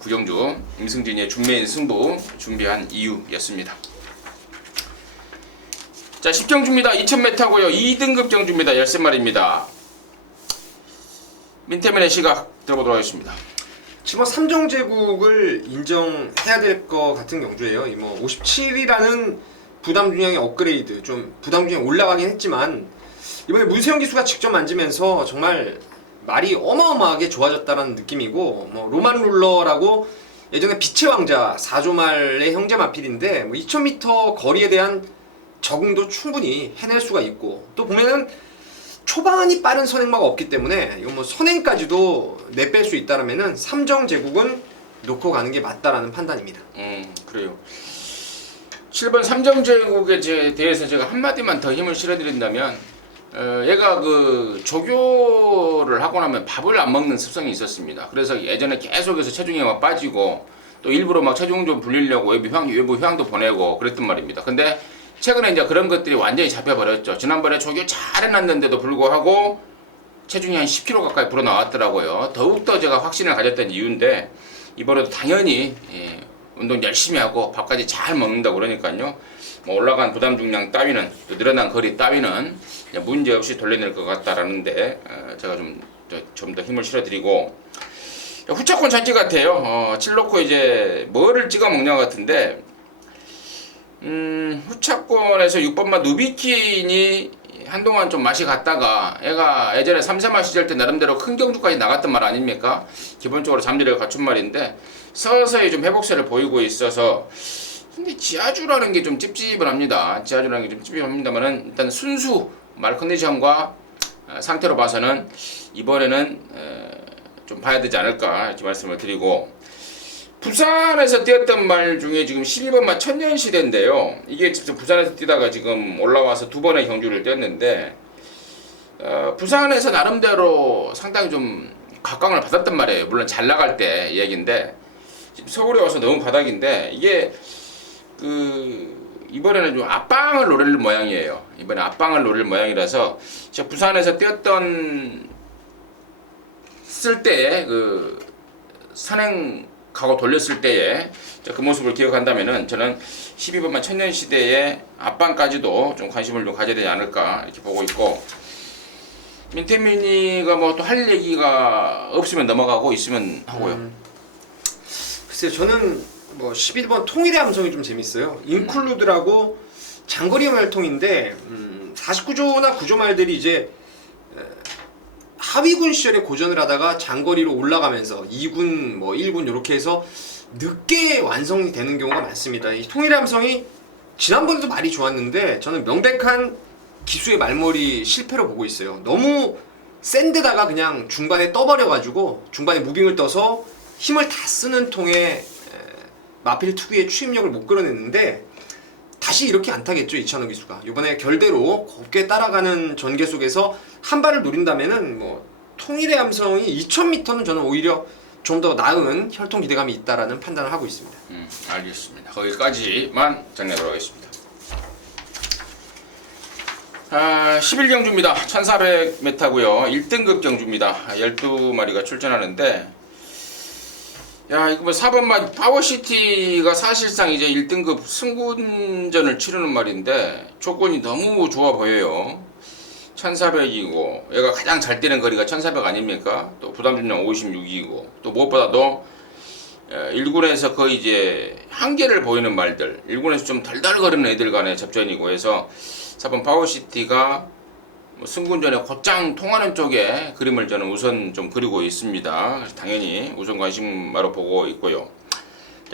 구경주 임승진이의 준메인 승부 준비한 이유였습니다. 자, 10경주입니다. 2000m고요. 2등급 경주입니다. 13마리입니다. 민태민의 시각 들어보도록 하겠습니다. 지금 3종 제국을 인정해야 될 것 같은 경주예요. 이 뭐 57이라는 부담 중량의 업그레이드, 좀 부담 중량이 올라가긴 했지만 이번에 문세영 기수가 직접 만지면서 정말 말이 어마어마하게 좋아졌다는 느낌이고, 뭐 로만 룰러라고 예전에 빛의 왕자 4조 말의 형제 마필인데 뭐 2000m 거리에 대한 적응도 충분히 해낼 수가 있고, 또 보면은 초반이 빠른 선행마가 없기 때문에 이거 뭐 선행까지도 내뺄 수 있다라면은 삼정 제국은 놓고 가는 게 맞다라는 판단입니다. 그래요. 7번 삼정제국에 대해서 제가 한마디만 더 힘을 실어드린다면 얘가 그 조교를 하고 나면 밥을 안 먹는 습성이 있었습니다. 그래서 예전에 계속해서 체중이 막 빠지고 또 일부러 막 체중 좀 불리려고 외부 휴양도 보내고 그랬단 말입니다. 근데 최근에 이제 그런 것들이 완전히 잡혀버렸죠. 지난번에 조교 잘 해놨는데도 불구하고 체중이 한 10kg 가까이 불어 나왔더라고요. 더욱더 제가 확신을 가졌던 이유인데 이번에도 당연히 운동 열심히 하고 밥까지 잘 먹는다고 그러니까요. 뭐 올라간 부담 중량 따위는 또 늘어난 거리 따위는 문제 없이 돌려낼 것 같다라는데 제가 좀 더 힘을 실어드리고 후차권 잔치 같아요. 7놓고 이제 뭐를 찍어 먹냐 같은데 후차권에서 6번마 누비킨이 한동안 좀 맛이 갔다가 얘가 예전에 3세마 시절 때 나름대로 큰 경주까지 나갔던 말 아닙니까? 기본적으로 잠재력을 갖춘 말인데 서서히 좀 회복세를 보이고 있어서 근데 지하주라는 게 좀 찝찝합니다. 지하주라는 게 좀 찝찝합니다만은 일단 순수 말 컨디션과 상태로 봐서는 이번에는 좀 봐야 되지 않을까 이렇게 말씀을 드리고 부산에서 뛰었던 말 중에 지금 12번마 천년시대인데요. 이게 직접 부산에서 뛰다가 지금 올라와서 두 번의 경주를 뛰었는데 부산에서 나름대로 상당히 좀 각광을 받았단 말이에요. 물론 잘 나갈 때 얘기인데 지금 서울에 와서 너무 바닥인데 이게 이번에는 좀 앞방을 노릴 모양이에요. 이번에 앞방을 노릴 모양이라서 제가 부산에서 뛰었던 쓸 때에 선행 가고 돌렸을 때에 그 모습을 기억한다면은 저는 12번만 천년시대의 앞방까지도 좀 관심을 좀 가져야 되지 않을까 이렇게 보고 있고 민태민이가 뭐 또 할 얘기가 없으면 넘어가고 있으면 하고요. 글쎄요, 저는 뭐 11번 통일의 함성이 좀 재밌어요. 인클루드라고 장거리형 혈통인데 49조나 9조 말들이 이제 하위군 시절에 고전을 하다가 장거리로 올라가면서 2군, 뭐 1군 이렇게 해서 늦게 완성이 되는 경우가 많습니다. 이 통일의 함성이 지난번에도 말이 좋았는데 저는 명백한 기수의 말머리 실패로 보고 있어요. 너무 센 데다가 그냥 중반에 떠버려가지고 중반에 무빙을 떠서 힘을 다 쓰는 통에 마필 특유의 추임력을 못 끌어냈는데 다시 이렇게 안 타겠죠, 이찬호 기수가. 이번에 결대로 곱게 따라가는 전개 속에서 한 발을 노린다면은 뭐 통일의 함성이 2000m는 저는 오히려 좀 더 나은 혈통 기대감이 있다라는 판단을 하고 있습니다. 알겠습니다. 거기까지만 정리하도록 하겠습니다. 11경주입니다. 1400m고요. 1등급 경주입니다. 12마리가 출전하는데 야, 이거 뭐 4번마 파워시티가 사실상 이제 1등급 승군전을 치르는 말인데 조건이 너무 좋아 보여요. 1400이고 얘가 가장 잘 뛰는 거리가 1400 아닙니까? 또 부담중량 56이고 또 무엇보다도 1군에서 거의 이제 한계를 보이는 말들 1군에서 좀 덜덜거리는 애들 간의 접전이고 해서 4번 파워시티가 뭐 승군전에 곧장 통하는 쪽에 그림을 저는 우선 좀 그리고 있습니다. 그래서 당연히 우선 관심으로 보고 있고요.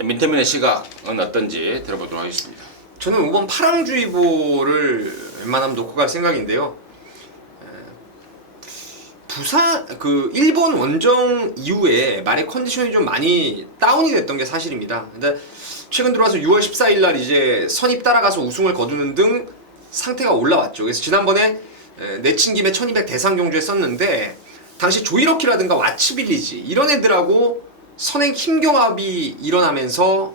민태민의 시각은 어떤지 들어보도록 하겠습니다. 저는 5번 파랑주의보를 웬만하면 놓고 갈 생각인데요. 부산 일본 원정 이후에 말의 컨디션이 좀 많이 다운이 됐던 게 사실입니다. 근데 최근 들어와서 6월 14일 날 이제 선입 따라가서 우승을 거두는 등 상태가 올라왔죠. 그래서 지난번에 내친 김에 1200 대상 경주에 썼는데 당시 조이러키라든가 와츠빌리지 이런 애들하고 선행 힘경합이 일어나면서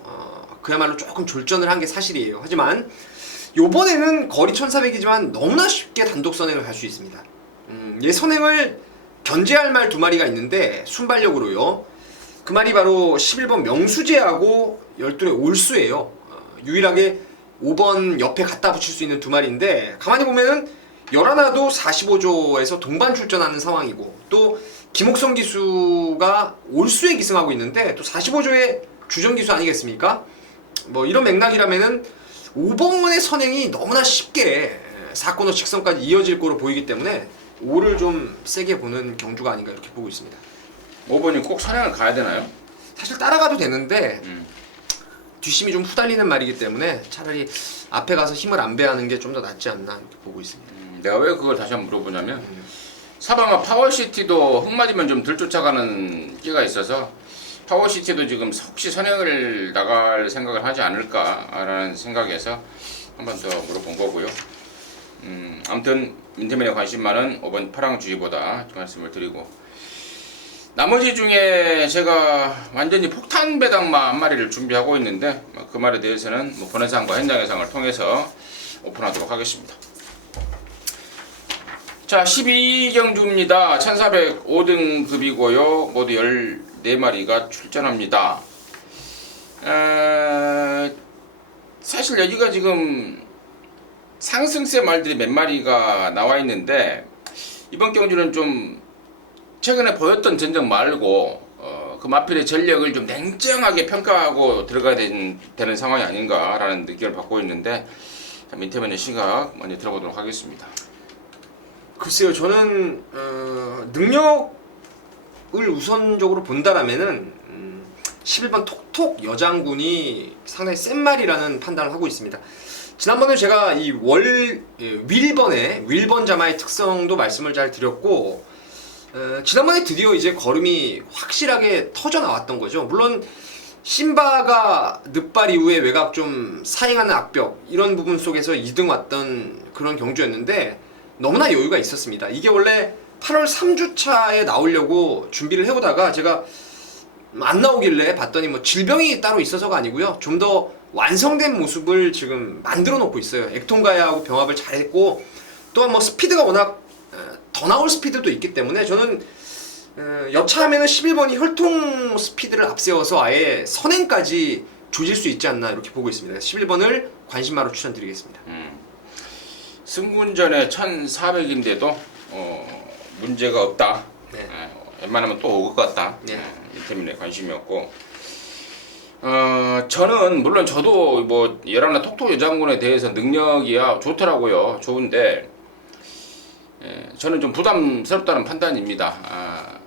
그야말로 조금 졸전을 한 게 사실이에요. 하지만 요번에는 거리 1400이지만 너무나 쉽게 단독 선행을 갈 수 있습니다. 얘 선행을 견제할 말 두 마리가 있는데 순발력으로요. 그 말이 바로 11번 명수제하고 12의 올수예요. 유일하게 5번 옆에 갖다 붙일 수 있는 두 마리인데 가만히 보면은 열하나도 45조에서 동반 출전하는 상황이고 또 김옥성 기수가 올수에 기승하고 있는데 또 45조의 주전 기수 아니겠습니까? 뭐 이런 맥락이라면은 5번의 선행이 너무나 쉽게 사건호 직선까지 이어질 거로 보이기 때문에 5를 좀 세게 보는 경주가 아닌가 이렇게 보고 있습니다. 5번이 꼭 선행을 가야 되나요? 사실 따라가도 되는데 뒷심이 좀 후달리는 말이기 때문에 차라리 앞에 가서 힘을 안배하는 게 좀 더 낫지 않나 이렇게 보고 있습니다. 내가 왜 그걸 다시 한번 물어보냐면 사방아 파워시티도 흙 맞으면 좀 덜 쫓아가는 끼가 있어서 파워시티도 지금 혹시 선행을 나갈 생각을 하지 않을까라는 생각에서 한 번 더 물어본 거고요. 아무튼 민태민에 관심 많은 5번 파랑주의보다 말씀을 드리고, 나머지 중에 제가 완전히 폭탄 배당마 한 마리를 준비하고 있는데 그 말에 대해서는 본회상과 현장 예상을 통해서 오픈하도록 하겠습니다. 자, 12경주입니다. 1405등급이고요. 모두 14마리가 출전합니다. 사실 여기가 지금 상승세 말들이 몇 마리가 나와 있는데, 이번 경주는 좀 최근에 보였던 전적 말고 그 마필의 전력을 좀 냉정하게 평가하고 들어가야 되는 상황이 아닌가라는 느낌을 받고 있는데, 민태면의 시각 먼저 들어보도록 하겠습니다. 글쎄요, 저는 능력을 우선적으로 본다라면은 11번 톡톡 여장군이 상당히 센 말이라는 판단을 하고 있습니다. 지난번에 제가 이 윌번 자마의 특성도 말씀을 잘 드렸고, 지난번에 드디어 이제 걸음이 확실하게 터져 나왔던 거죠. 물론 신바가 늑발 이후에 외곽 좀 사행하는 악벽 이런 부분 속에서 2등 왔던 그런 경주였는데 너무나 여유가 있었습니다. 이게 원래 8월 3주차에 나오려고 준비를 해오다가 제가 안 나오길래 봤더니 뭐 질병이 따로 있어서가 아니고요. 좀 더 완성된 모습을 지금 만들어 놓고 있어요. 액통가야하고 병합을 잘했고, 또한 뭐 스피드가 워낙 더 나올 스피드도 있기 때문에 저는 여차하면은 11번이 혈통 스피드를 앞세워서 아예 선행까지 조질 수 있지 않나 이렇게 보고 있습니다. 11번을 관심마로 추천드리겠습니다. 승군전에 1400인데도 문제가 없다. 네. 웬만하면 또 올 것 같다. 네. 이 때문에 관심이었고, 저는 물론 저도 뭐 열하나 톡톡 여장군에 대해서 능력이야 좋더라고요. 좋은데 저는 좀 부담스럽다는 판단입니다.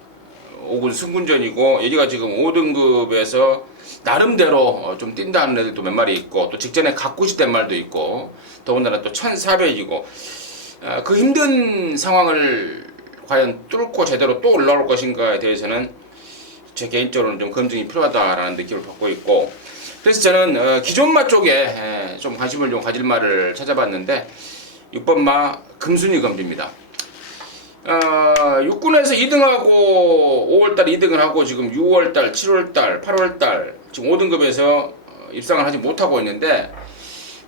5군 승군전이고 여기가 지금 5등급에서 나름대로 좀 뛴다는 애들도 몇 마리 있고, 또 직전에 각구시 된 말도 있고, 더군다나 또 1400이고 그 힘든 상황을 과연 뚫고 제대로 또 올라올 것인가에 대해서는 제 개인적으로는 좀 검증이 필요하다라는 느낌을 받고 있고, 그래서 저는 기존 마 쪽에 좀 관심을 좀 가질 말을 찾아봤는데 6번 마 금순이 검주입니다. 6군에서 2등하고 5월달 2등을 하고 지금 6월달, 7월달, 8월달 지금 5등급에서 입상을 하지 못하고 있는데,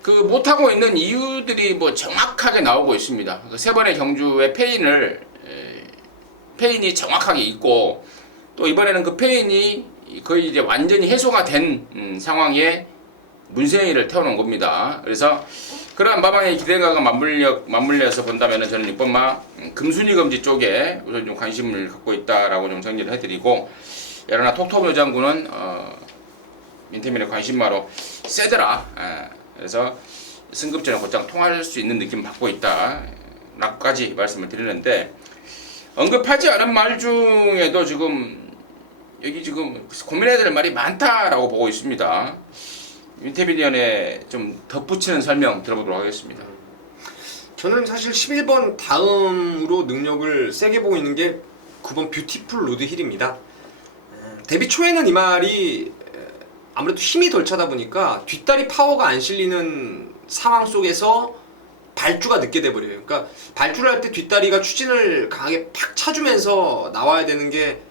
그 못하고 있는 이유들이 뭐 정확하게 나오고 있습니다. 그 세 번의 경주의 페인이 정확하게 있고, 또 이번에는 그 페인이 거의 이제 완전히 해소가 된 상황에 문세영이를 태워놓은 겁니다. 그래서 그러한 마방의 기대감과 맞물려서 본다면 저는 6번마 금순이 검지 쪽에 우선 좀 관심을 갖고 있다라고 좀 정리를 해드리고, 여러나 톡톡 여장군은 민태민의 관심마로 세더라. 그래서 승급전에 곧장 통할 수 있는 느낌 받고 있다 라까지 말씀을 드리는데, 언급하지 않은 말 중에도 지금 여기 지금 고민해야 될 말이 많다라고 보고 있습니다. 민태민위원회 좀 덧붙이는 설명 들어보도록 하겠습니다. 저는 사실 11번 다음으로 능력을 세게 보고 있는 게 9번 뷰티풀 로드 힐입니다. 데뷔 초에는 이 말이 아무래도 힘이 덜 차다 보니까 뒷다리 파워가 안 실리는 상황 속에서 발주가 늦게 돼버려요. 그러니까 발주를 할 때 뒷다리가 추진을 강하게 팍 차주면서 나와야 되는 게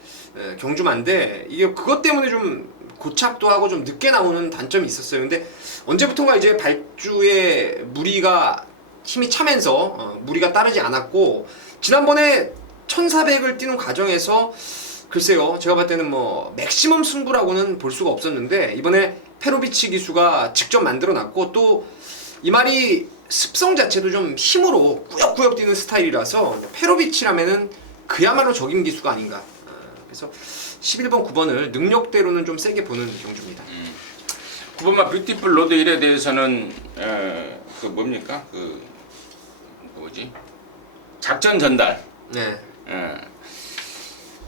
경주마인데, 이게 그것 때문에 좀 고착도 하고 좀 늦게 나오는 단점이 있었어요. 근데 언제부턴가 이제 발주에 무리가 힘이 차면서 무리가 따르지 않았고, 지난번에 1400을 뛰는 과정에서 글쎄요, 제가 봤을 때는 뭐 맥시멈 승부라고는 볼 수가 없었는데, 이번에 페로비치 기수가 직접 만들어 놨고, 또 이 말이 습성 자체도 좀 힘으로 꾸역꾸역 뛰는 스타일이라서 페로비치라면은 그야말로 적임 기수가 아닌가. 그래서 11번, 9번을 능력대로는 좀 세게 보는 경주입니다. 9번마 뷰티풀 로드 1에 대해서는 그 뭡니까? 그 뭐지? 작전 전달. 네.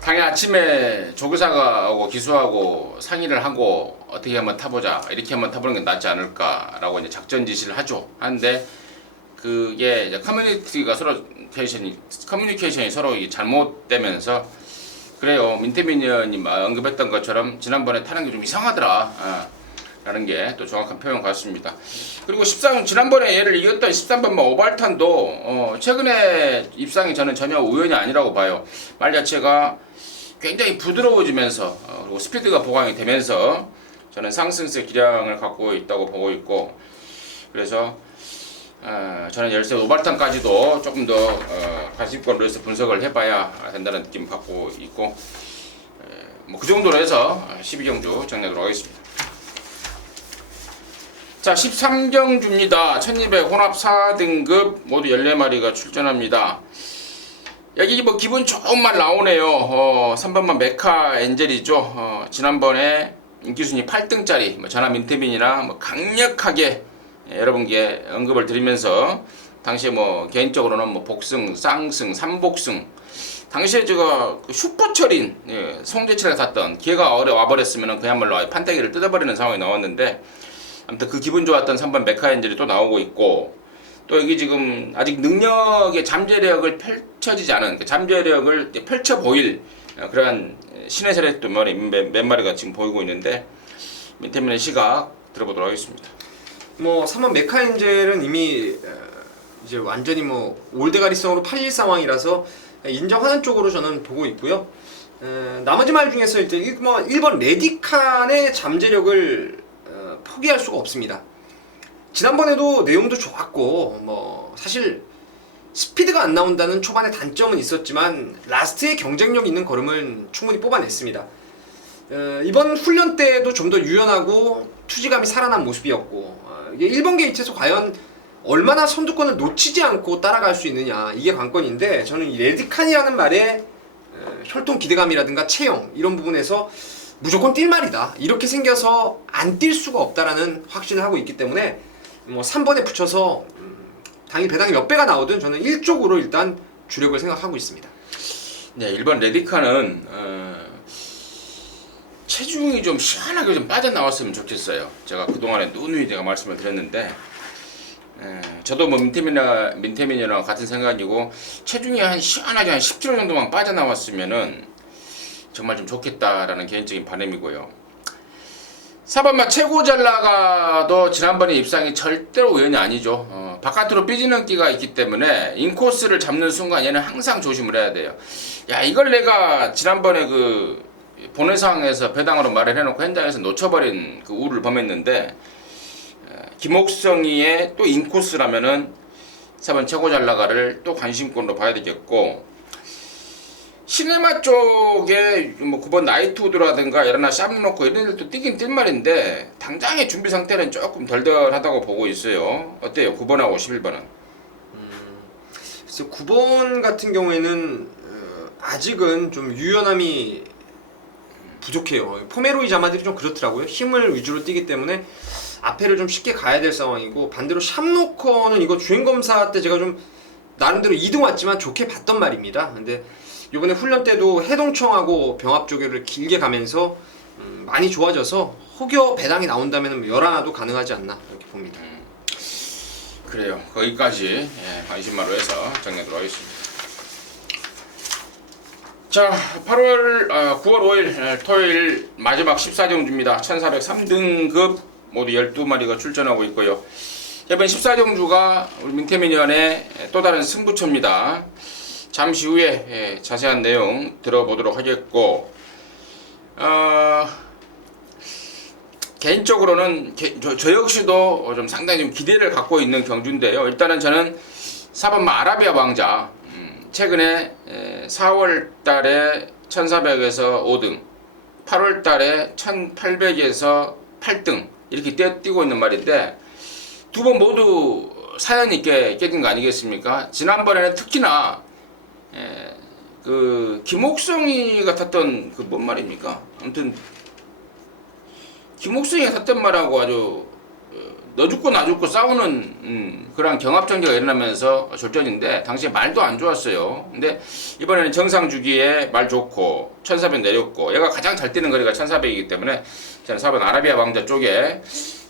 당일 아침에 조교사가 오고 기수하고 상의를 하고 어떻게 한번 타보자, 이렇게 한번 타보는 게 낫지 않을까라고 이제 작전 지시를 하죠. 하는데 그게 이제 커뮤니케이션이 서로 잘못되면서, 그래요, 민태민 의원이 언급했던 것처럼 지난번에 타는 게 좀 이상하더라 라는 게 또 정확한 표현 같습니다. 그리고 지난번에 얘를 이겼던 13번만 오발탄도 최근에 입상이 저는 전혀 우연이 아니라고 봐요. 말 자체가 굉장히 부드러워지면서 그리고 스피드가 보강이 되면서 저는 상승세 기량을 갖고 있다고 보고 있고, 그래서 저는 열쇠 오발탄까지도 조금 더 관심권으로 해서 분석을 해봐야 된다는 느낌 갖고 있고, 뭐 그 정도로 해서 12경주 정리하도록 하겠습니다. 자, 13경주입니다. 1200 혼합 4등급 모두 14마리가 출전합니다. 여기 뭐 기분 좋은 말 나오네요. 3번만 메카 엔젤이죠. 지난번에 인기순위 8등짜리 전하 민태민이나 강력하게 여러분께 언급을 드리면서, 당시에 뭐 개인적으로는 뭐 복승, 쌍승, 삼복승, 당시에 제가 슈퍼철인 송재철에 탔던 걔가 와버렸으면 그야말로 판때기를 뜯어버리는 상황이 나왔는데, 아무튼 그 기분 좋았던 3번 메카 엔젤이 또 나오고 있고, 또 여기 지금 아직 능력의 잠재력을 펼쳐지지 않은, 잠재력을 펼쳐 보일 그러한 신의 세력도 몇 마리가 지금 보이고 있는데, 민태민의 시각 들어보도록 하겠습니다. 뭐 3번 메카엔젤은 이미 이제 완전히 뭐 올대가리성으로 팔릴 상황이라서 인정하는 쪽으로 저는 보고 있고요. 나머지 말 중에서 이제 1번 레디칸의 잠재력을 포기할 수가 없습니다. 지난번에도 내용도 좋았고, 뭐 사실 스피드가 안 나온다는 초반의 단점은 있었지만 라스트에 경쟁력 있는 걸음을 충분히 뽑아냈습니다. 이번 훈련 때도 좀 더 유연하고 투지감이 살아난 모습이었고, 이게 1번 게이트에서 과연 얼마나 선두권을 놓치지 않고 따라갈 수 있느냐, 이게 관건인데, 저는 이 레디칸이라는 말에 혈통 기대감이라든가 체형 이런 부분에서 무조건 뛸 말이다, 이렇게 생겨서 안 뛸 수가 없다라는 확신을 하고 있기 때문에 뭐 3번에 붙여서 당일 배당이 몇 배가 나오든 저는 1쪽으로 일단 주력을 생각하고 있습니다. 네, 1번 레디카는 체중이 좀 시원하게 좀 빠져나왔으면 좋겠어요. 제가 그동안에 누누이 제가 말씀을 드렸는데, 저도 뭐 민태민이랑 같은 생각이고, 체중이 한 시원하게 한 10kg 정도만 빠져나왔으면은 정말 좀 좋겠다라는 개인적인 바람이고요. 4번마 최고 잘 나가도 지난번에 입상이 절대로 우연이 아니죠. 바깥으로 삐지는 끼가 있기 때문에 인코스를 잡는 순간 얘는 항상 조심을 해야 돼요. 야, 이걸 내가 지난번에 그 본회상에서 배당으로 말을 해놓고 현장에서 놓쳐버린 그 우를 범했는데, 김옥성이의 또 인코스라면은 4번 최고 잘 나가를 또 관심권으로 봐야 되겠고, 시네마 쪽에 뭐 9번 나이트우드라든가 에라나 샤브노코 이런 애들도 뛰긴 뛸 말인데, 당장의 준비 상태는 조금 덜덜하다고 보고 있어요. 어때요? 9번하고 11번은? 그래서 9번 같은 경우에는 아직은 좀 유연함이 부족해요. 포메로이 자마들이 좀 그렇더라고요. 힘을 위주로 뛰기 때문에 앞에를 좀 쉽게 가야 될 상황이고, 반대로 샵노커는 이거 주행검사 때 제가 좀 나름대로 2등 왔지만 좋게 봤던 말입니다. 근데 이번에 훈련 때도 해동청하고 병합 조교를 길게 가면서 많이 좋아져서 혹여 배당이 나온다면 열하나도 가능하지 않나, 이렇게 봅니다. 그래요. 거기까지 관심마로 해서 정리하도록 하겠습니다. 자, 9월 5일 토요일 마지막 14경주입니다. 1403등급 모두 12마리가 출전하고 있고요. 이번 14경주가 우리 민태민 의원의 또 다른 승부처입니다. 잠시 후에 자세한 내용 들어보도록 하겠고, 개인적으로는 저 역시도 좀 상당히 좀 기대를 갖고 있는 경주인데요. 일단은 저는 4번마 아라비아 왕자, 최근에 4월 달에 1400에서 5등, 8월 달에 1800에서 8등 이렇게 뛰고 있는 말인데, 두 번 모두 사연 있게 깨진 거 아니겠습니까? 지난번에는 특히나 그 김옥성이가 탔던 그 뭔 말입니까? 아무튼 김옥성이가 탔던 말하고 아주 너 죽고 나 죽고 싸우는 그런 경합전개가 일어나면서 졸전인데 당시에 말도 안 좋았어요. 근데 이번에는 정상 주기에 말 좋고 1400 내렸고 얘가 가장 잘 뛰는 거리가 1400이기 때문에 저는 4번 아라비아 왕자 쪽에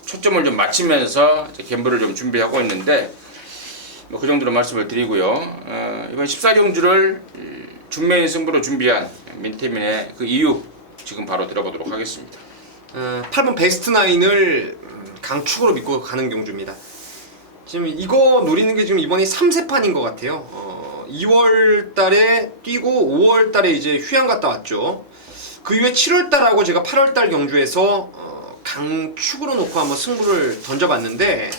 초점을 좀 맞추면서 이제 갬블을 좀 준비하고 있는데 뭐 그 정도로 말씀을 드리고요. 이번 14경주를 중매인 승부로 준비한 민태민의 그 이유 지금 바로 들어보도록 하겠습니다. 8번 베스트 나인을 강축으로 믿고 가는 경주입니다. 지금 이거 노리는 게 지금 이번이 3세판인 것 같아요. 2월 달에 뛰고 5월 달에 이제 휴양 갔다 왔죠. 그 이후에 7월 달하고 제가 8월 달 경주에서 강축으로 놓고 한번 승부를 던져봤는데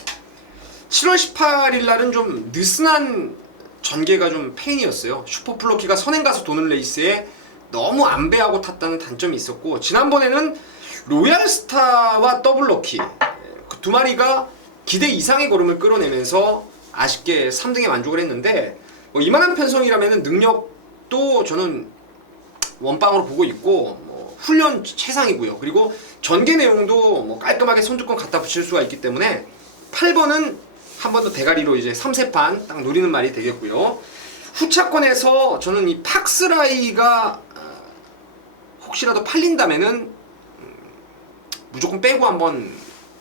7월 18일 날은 좀 느슨한 전개가 좀 페인이었어요. 슈퍼플로키가 선행 가서 도는 레이스에 너무 안배하고 탔다는 단점이 있었고 지난번에는 로얄스타와 더블럭키 그 두 마리가 기대 이상의 걸음을 끌어내면서 아쉽게 3등에 만족을 했는데 뭐 이만한 편성이라면 능력도 저는 원빵으로 보고 있고 뭐 훈련 최상이고요. 그리고 전개 내용도 뭐 깔끔하게 손뚜껑 갖다 붙일 수가 있기 때문에 8번은 한 번 더 대가리로 이제 3세판 딱 노리는 말이 되겠고요. 후차권에서 저는 이 팍스라이가 혹시라도 팔린다면은 무조건 빼고 한번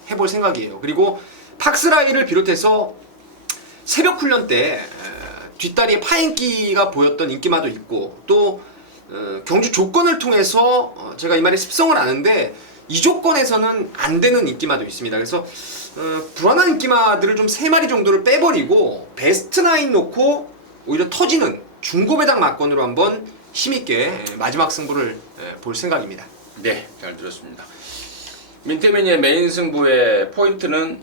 해볼 생각이에요. 그리고 팍스라이를 비롯해서 새벽 훈련 때 뒷다리에 파인기가 보였던 인기마도 있고 또 경주 조건을 통해서 제가 이 말에 습성을 아는데 이 조건에서는 안 되는 인기마도 있습니다. 그래서 불안한 인기마들을 좀 3마리 정도를 빼버리고 베스트 나인 놓고 오히려 터지는 중고배당 막건으로 한번 힘있게 마지막 승부를 볼 생각입니다. 네, 잘 들었습니다. 민태민의 메인 승부의 포인트는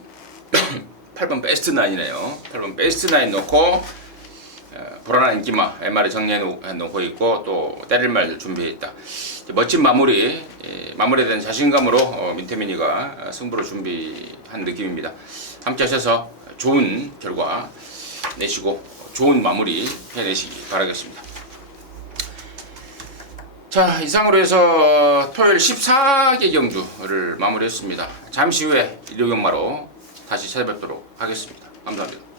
8번 베스트 나인이네요. 8번 베스트 나인 놓고 불안한 인기마 MR에 정리해 놓고 있고 또 때릴 말 준비해 있다. 멋진 마무리에 대한 자신감으로 민태민이가 승부를 준비한 느낌입니다. 함께 하셔서 좋은 결과 내시고 좋은 마무리 해내시기 바라겠습니다. 자, 이상으로 해서 토요일 14개 경주를 마무리했습니다. 잠시 후에 일요경마로 다시 찾아뵙도록 하겠습니다. 감사합니다.